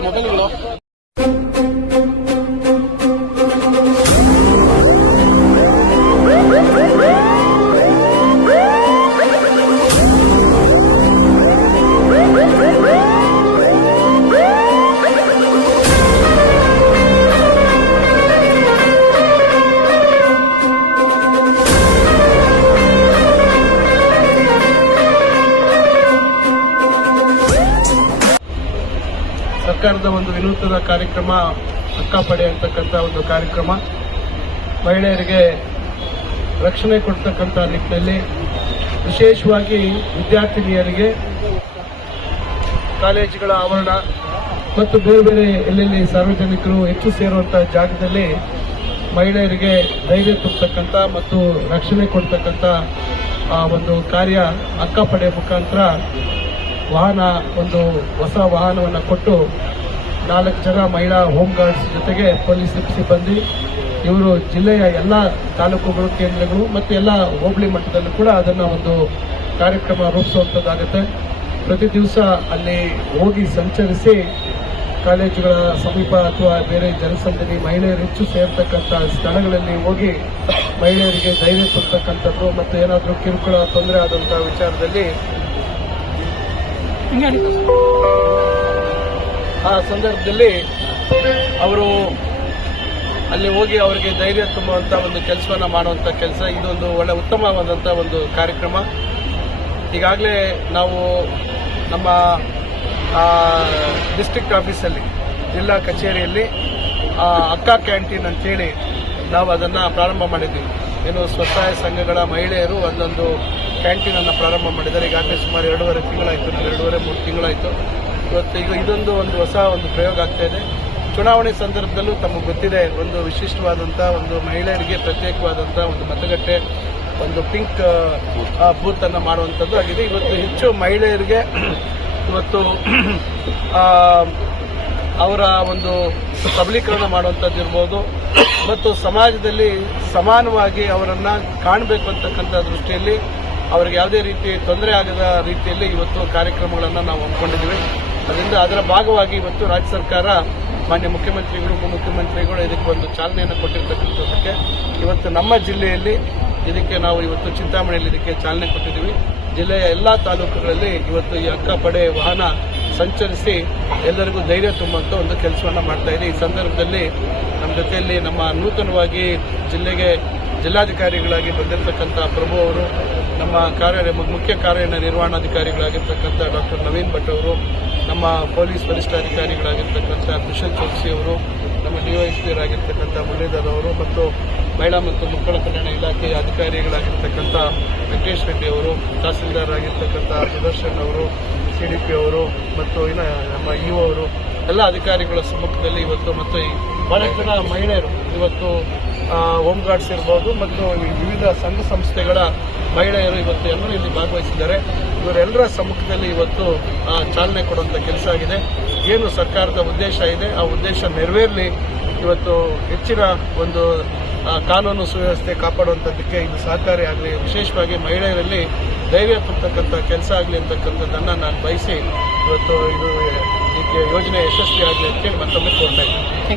ಮೊಬೈಲ್ಗಳು ಸರ್ಕಾರದ ಒಂದು ವಿನೂತನ ಕಾರ್ಯಕ್ರಮ ಅಕ್ಕಪಡೆ ಅಂತಕ್ಕಂಥ ಒಂದು ಕಾರ್ಯಕ್ರಮ ಮಹಿಳೆಯರಿಗೆ ರಕ್ಷಣೆ ಕೊಡ್ತಕ್ಕಂಥ ನಿಟ್ಟಿನಲ್ಲಿ ವಿಶೇಷವಾಗಿ ವಿದ್ಯಾರ್ಥಿನಿಯರಿಗೆ ಕಾಲೇಜುಗಳ ಆವರಣ ಮತ್ತು ಬೇರೆ ಬೇರೆ ಎಲ್ಲೆಲ್ಲಿ ಸಾರ್ವಜನಿಕರು ಹೆಚ್ಚು ಸೇರುವಂತಹ ಜಾಗದಲ್ಲಿ ಮಹಿಳೆಯರಿಗೆ ಧೈರ್ಯ ತುಂಬತಕ್ಕಂಥ ಮತ್ತು ರಕ್ಷಣೆ ಕೊಡ್ತಕ್ಕಂಥ ಒಂದು ಕಾರ್ಯ ಅಕ್ಕಪಡೆ ಮುಖಾಂತರ ವಾಹನ ಒಂದು ಹೊಸ ವಾಹನವನ್ನು ಕೊಟ್ಟು 4 ಜನ ಮಹಿಳಾ ಹೋಮ್ ಗಾರ್ಡ್ಸ್ ಜೊತೆಗೆ ಪೊಲೀಸ್ ಸಿಬ್ಬಂದಿ ಇವರು ಜಿಲ್ಲೆಯ ಎಲ್ಲ ತಾಲೂಕುಗಳು ಕೇಂದ್ರಗಳು ಮತ್ತು ಎಲ್ಲ ಹೋಬಳಿ ಮಟ್ಟದಲ್ಲೂ ಕೂಡ ಅದನ್ನು ಒಂದು ಕಾರ್ಯಕ್ರಮ ರೂಪಿಸುವಂಥದ್ದಾಗುತ್ತೆ. ಪ್ರತಿ ದಿವಸ ಅಲ್ಲಿ ಹೋಗಿ ಸಂಚರಿಸಿ ಕಾಲೇಜುಗಳ ಸಮೀಪ ಅಥವಾ ಬೇರೆ ಜನಸಂದಣಿ ಮಹಿಳೆಯರು ಹೆಚ್ಚು ಸೇರ್ತಕ್ಕಂಥ ಸ್ಥಳಗಳಲ್ಲಿ ಹೋಗಿ ಮಹಿಳೆಯರಿಗೆ ಧೈರ್ಯ ತುಂಬತಕ್ಕಂಥದ್ದು ಮತ್ತು ಏನಾದರೂ ಕಿರುಕುಳ ತೊಂದರೆ ಆದಂಥ ವಿಚಾರದಲ್ಲಿ ಆ ಸಂದರ್ಭದಲ್ಲಿ ಅವರು ಅಲ್ಲಿ ಹೋಗಿ ಅವರಿಗೆ ಧೈರ್ಯ ತುಂಬುವಂಥ ಒಂದು ಕೆಲಸವನ್ನ ಮಾಡುವಂಥ ಕೆಲಸ ಇದೊಂದು ಒಳ್ಳೆ ಉತ್ತಮವಾದಂಥ ಒಂದು ಕಾರ್ಯಕ್ರಮ. ಈಗಾಗಲೇ ನಾವು ನಮ್ಮ ಡಿಸ್ಟ್ರಿಕ್ಟ್ ಆಫೀಸಲ್ಲಿ ಜಿಲ್ಲಾ ಕಚೇರಿಯಲ್ಲಿ ಅಕ್ಕ ಕ್ಯಾಂಟೀನ್ ಅಂತೇಳಿ ನಾವು ಅದನ್ನು ಪ್ರಾರಂಭ ಮಾಡಿದ್ದೀವಿ. ಏನು ಸ್ವಸಹಾಯ ಸಂಘಗಳ ಮಹಿಳೆಯರು ಒಂದೊಂದು ಕ್ಯಾಂಟೀನನ್ನು ಪ್ರಾರಂಭ ಮಾಡಿದ್ದಾರೆ. ಈಗಾಗಲೇ ಸುಮಾರು 2.5 ತಿಂಗಳಾಯಿತು, 2.5-3 ತಿಂಗಳಾಯಿತು. ಇವತ್ತು ಈಗ ಇದೊಂದು ಹೊಸ ಒಂದು ಪ್ರಯೋಗ ಆಗ್ತಾ ಇದೆ. ಚುನಾವಣೆ ಸಂದರ್ಭದಲ್ಲೂ ತಮಗೆ ಗೊತ್ತಿದೆ, ಒಂದು ವಿಶಿಷ್ಟವಾದಂಥ ಒಂದು ಮಹಿಳೆಯರಿಗೆ ಪ್ರತ್ಯೇಕವಾದಂಥ ಒಂದು ಮತಗಟ್ಟೆ, ಒಂದು ಪಿಂಕ್ ಬೂತ್ ಅನ್ನು ಮಾಡುವಂಥದ್ದು ಆಗಿದೆ. ಇವತ್ತು ಹೆಚ್ಚು ಮಹಿಳೆಯರಿಗೆ ಇವತ್ತು ಅವರ ಒಂದು ಸಬಲೀಕರಣ ಮಾಡುವಂಥದ್ದು ಇರ್ಬೋದು ಮತ್ತು ಸಮಾಜದಲ್ಲಿ ಸಮಾನವಾಗಿ ಅವರನ್ನು ಕಾಣಬೇಕು ಅಂತಕ್ಕಂಥ ದೃಷ್ಟಿಯಲ್ಲಿ ಅವರಿಗೆ ಯಾವುದೇ ರೀತಿ ತೊಂದರೆ ಆಗದ ರೀತಿಯಲ್ಲಿ ಇವತ್ತು ಕಾರ್ಯಕ್ರಮಗಳನ್ನು ನಾವು ಹಮ್ಮಿಕೊಂಡಿದ್ದೀವಿ. ಅದರಿಂದ ಅದರ ಭಾಗವಾಗಿ ಇವತ್ತು ರಾಜ್ಯ ಸರ್ಕಾರ ಮಾನ್ಯ ಮುಖ್ಯಮಂತ್ರಿಗಳು ಉಪಮುಖ್ಯಮಂತ್ರಿಗಳು ಇದಕ್ಕೆ ಒಂದು ಚಾಲನೆಯನ್ನು ಕೊಟ್ಟಿರ್ತಕ್ಕಂಥದ್ದಕ್ಕೆ ಇವತ್ತು ನಮ್ಮ ಜಿಲ್ಲೆಯಲ್ಲಿ ಇದಕ್ಕೆ ನಾವು ಇವತ್ತು ಚಿಂತಾಮಣಿಯಲ್ಲಿ ಇದಕ್ಕೆ ಚಾಲನೆ ಕೊಟ್ಟಿದ್ದೀವಿ. ಜಿಲ್ಲೆಯ ಎಲ್ಲ ತಾಲೂಕುಗಳಲ್ಲಿ ಇವತ್ತು ಈ ಅಕ್ಕಪಡೆ ವಾಹನ ಸಂಚರಿಸಿ ಎಲ್ಲರಿಗೂ ಧೈರ್ಯ ತುಂಬುವಂಥ ಒಂದು ಕೆಲಸವನ್ನು ಮಾಡ್ತಾ ಇದೆ. ಈ ಸಂದರ್ಭದಲ್ಲಿ ನಮ್ಮ ಜೊತೆಯಲ್ಲಿ ನಮ್ಮ ನೂತನವಾಗಿ ಜಿಲ್ಲೆಗೆ ಜಿಲ್ಲಾಧಿಕಾರಿಗಳಾಗಿ ಬಂದಿರತಕ್ಕಂಥ ಪ್ರಭು ಅವರು, ನಮ್ಮ ಮುಖ್ಯ ಕಾರ್ಯನಿರ್ವಹಣಾಧಿಕಾರಿಗಳಾಗಿರ್ತಕ್ಕಂಥ ಡಾಕ್ಟರ್ ನವೀನ್ ಭಟ್ ಅವರು, ನಮ್ಮ ಪೊಲೀಸ್ ವರಿಷ್ಠಾಧಿಕಾರಿಗಳಾಗಿರ್ತಕ್ಕಂಥ ಕುಶಲ್ ಚೌಕ್ಸಿ ಅವರು, ನಮ್ಮ ಡಿವೈಎಸ್ಪಿರಾಗಿರ್ತಕ್ಕಂಥ ಮುರಳೀಧರ್ ಅವರು ಮತ್ತು ಮಹಿಳಾ ಮತ್ತು ಮಕ್ಕಳ ಕಲ್ಯಾಣ ಇಲಾಖೆಯ ಅಧಿಕಾರಿಗಳಾಗಿರ್ತಕ್ಕಂಥ ವೆಂಕಟೇಶ್ ರೆಡ್ಡಿ ಅವರು, ತಹಸೀಲ್ದಾರ್ ಆಗಿರ್ತಕ್ಕಂಥ ಸುದರ್ಶನ್ ಅವರು, ಸಿಡಿಪಿ ಅವರು ಮತ್ತು ಇನ್ನು ನಮ್ಮ ಇಒ ಅವರು ಎಲ್ಲ ಅಧಿಕಾರಿಗಳ ಸಮ್ಮುಖದಲ್ಲಿ ಇವತ್ತು ಮತ್ತು ಬಹಳಷ್ಟು ಜನ ಮಹಿಳೆಯರು ಇವತ್ತು ಹೋಮ್ ಗಾರ್ಡ್ಸ್ ಇರ್ಬೋದು ಮತ್ತು ವಿವಿಧ ಸಂಘ ಸಂಸ್ಥೆಗಳ ಮಹಿಳೆಯರು ಇವತ್ತು ಎಲ್ಲರೂ ಇಲ್ಲಿ ಭಾಗವಹಿಸಿದ್ದಾರೆ. ಇವರೆಲ್ಲರ ಸಮ್ಮುಖದಲ್ಲಿ ಇವತ್ತು ಚಾಲನೆ ಕೊಡುವಂಥ ಕೆಲಸ ಆಗಿದೆ. ಏನು ಸರ್ಕಾರದ ಉದ್ದೇಶ ಇದೆ ಆ ಉದ್ದೇಶ ನೆರವೇರಲಿ, ಇವತ್ತು ಹೆಚ್ಚಿನ ಒಂದು ಕಾನೂನು ಸುವ್ಯವಸ್ಥೆ ಕಾಪಾಡುವಂಥದ್ದಕ್ಕೆ ಇದು ಸಹಕಾರಿಯಾಗಲಿ, ವಿಶೇಷವಾಗಿ ಮಹಿಳೆಯರಲ್ಲಿ ಧೈರ್ಯ ತುಂಬತಕ್ಕಂಥ ಕೆಲಸ ಆಗಲಿ ಅಂತಕ್ಕಂಥದ್ದನ್ನು ನಾನು ಬಯಸಿ ಇವತ್ತು ಇದು ಯೋಜನೆ ಯಶಸ್ವಿ ಆಗಲಿ ಅಂತೇಳಿ ಮತ್ತೊಮ್ಮೆ ಕೋರ್ತಾ ಇದ್ದೀನಿ.